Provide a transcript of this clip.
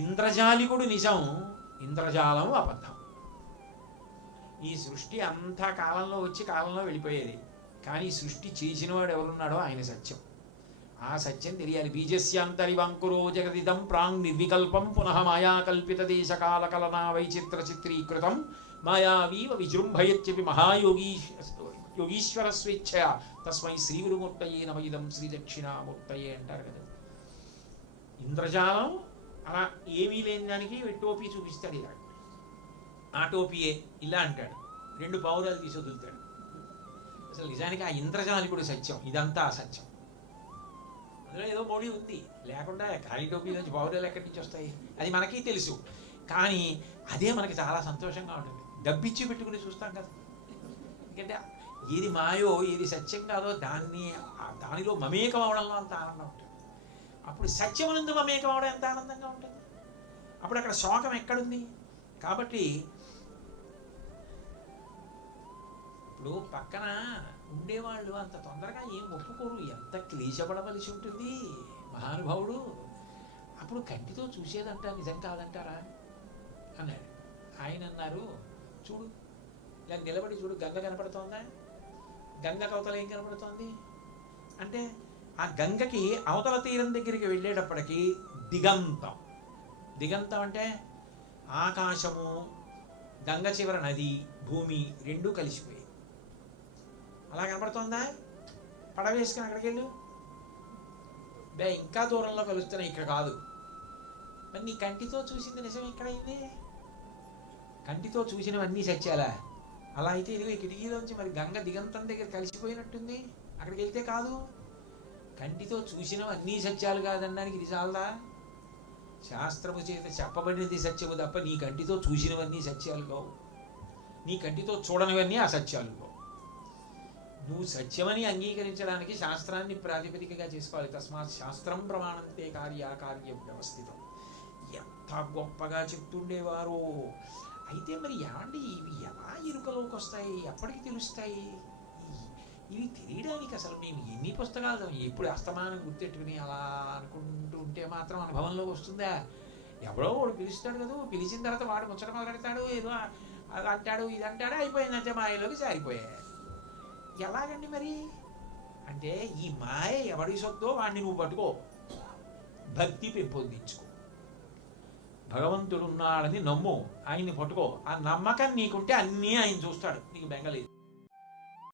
ఇంద్రజాలికుడు నిజం, ఇంద్రజాలం అబద్ధం. ఈ సృష్టి అంతా కాలంలో వచ్చి కాలంలో వెళ్ళిపోయేది, కానీ సృష్టి చేసినవాడు ఎవరున్నాడో ఆయన సత్యం. ఆ సత్యం తెలియాలి. బీజస్యాంతరివంకురో జగదిదం ప్రాంగ్ నిర్వికల్పం పునః మాయాకల్పిత దేశకాల కలనా వైచిత్ర చిత్రీకృతం మాయావీవ విజృంభయత్యపి యోగీశ్వర స్వేచ్ఛయ తస్మై శ్రీ గురుమూర్తయే నమ ఇదం శ్రీ దక్షిణామూర్తయే అంటారు కదా. ఇంద్రజాలం అలా ఏమీ లేని దానికి టోపీ చూపిస్తాడు, ఇలా ఆ టోపీయే ఇలా అంటాడు, 2 పావురాలు తీసి వదులుతాడు. అసలు నిజానికి ఆ ఇంద్రజాలికుడు సత్యం, ఇదంతా అసత్యం. అందులో ఏదో మోడీ ఉంది, లేకుండా ఖాళీ టోపీ నుంచి పావురాలు ఎక్కడి నుంచి వస్తాయి అది మనకి తెలుసు. కానీ అదే మనకి చాలా సంతోషంగా ఉంటుంది. డబ్బిచ్చి పెట్టుకుని చూస్తాం కదా. ఎందుకంటే ఏది మాయో ఏది సత్యం కాదో దానిలో మమేకం అవడంలో అంత ఆనందం ఉంటుంది. అప్పుడు సత్యమునందు మమేకం అవడం ఎంత ఆనందంగా ఉంటుంది. అప్పుడు అక్కడ శోకం ఎక్కడుంది? కాబట్టి ఇప్పుడు పక్కన ఉండేవాళ్ళు అంత తొందరగా ఏం ఒప్పుకోరు, ఎంత క్లేశపడవలసి ఉంటుంది మహానుభావుడు. అప్పుడు కంటితో చూసేదంట నిజం కాదంటారా అన్నాడు. ఆయన అన్నారు, చూడు ఇలా నిలబడి చూడు, గంగ కనపడుతోందా? గంగ అవతల ఏం కనపడుతోంది అంటే, ఆ గంగకి అవతల తీరం దగ్గరికి వెళ్ళేటప్పటికి దిగంతం. దిగంతం అంటే ఆకాశము, గంగ చివర నది, భూమి 2 కలిసిపోయాయి. అలా కనపడుతోందా? పడవేసుకుని అక్కడికి వెళ్ళు, ఇంకా దూరంలో కలుస్తున్నాయి, ఇక్కడ కాదు. మరి నీ కంటితో చూసింది నిజం ఎక్కడైంది? కంటితో చూసినవన్నీ సత్యాలా? అలా అయితే ఇదిగో కిటికీలోంచి మరి గంగ దిగంతం దగ్గర కలిసిపోయినట్టుంది, అక్కడికి వెళ్తే కాదు. కంటితో చూసినవన్నీ సత్యాలు కాదనడానికి ఇది చాలదా? శాస్త్రము చేత చెప్పబడినది సత్యము తప్ప నీ కంటితో చూసినవన్నీ సత్యాలు కావు, నీ కంటితో చూడనివన్నీ అసత్యాలు కావు. నువ్వు సత్యమని అంగీకరించడానికి శాస్త్రాన్ని ప్రాతిపదికగా చేసుకోవాలి. తస్మాత్ శాస్త్రం ప్రమాణంతే కార్యాకార్య వ్యవస్థితం. ఎంత గొప్పగా చెప్తుండేవారు. అయితే మరి ఏమండి ఇవి ఎలా ఎరుకలోకి వస్తాయి, ఎప్పటికి తెలుస్తాయి? ఇవి తెలియడానికి అసలు మేము ఎన్ని పుస్తకాలు చదివాం? ఎప్పుడు అస్తమానం గుర్తెట్టుకుని అలా అనుకుంటూ ఉంటే మాత్రం అనుభవంలోకి వస్తుందా? ఎవడో వాడు పిలుస్తాడు కదా, పిలిచిన తర్వాత వాడు ముచ్చట మొదలెడతాడు, ఏదో అది అంటాడు ఇది అంటాడు, అయిపోయిందంటే మాయలోకి జారిపోయాయి. ఎలాగండి మరి అంటే, ఈ మాయ ఎవడి సొత్తో వాడిని నువ్వు పట్టుకో, భక్తి పెంపొందించుకో, భగవంతుడు ఉన్నాడని నమ్ము, ఆయన్ని పట్టుకో. ఆ నమ్మకం నీకుంటే అన్నీ ఆయన చూస్తాడు, నీకు బెంగలేదు.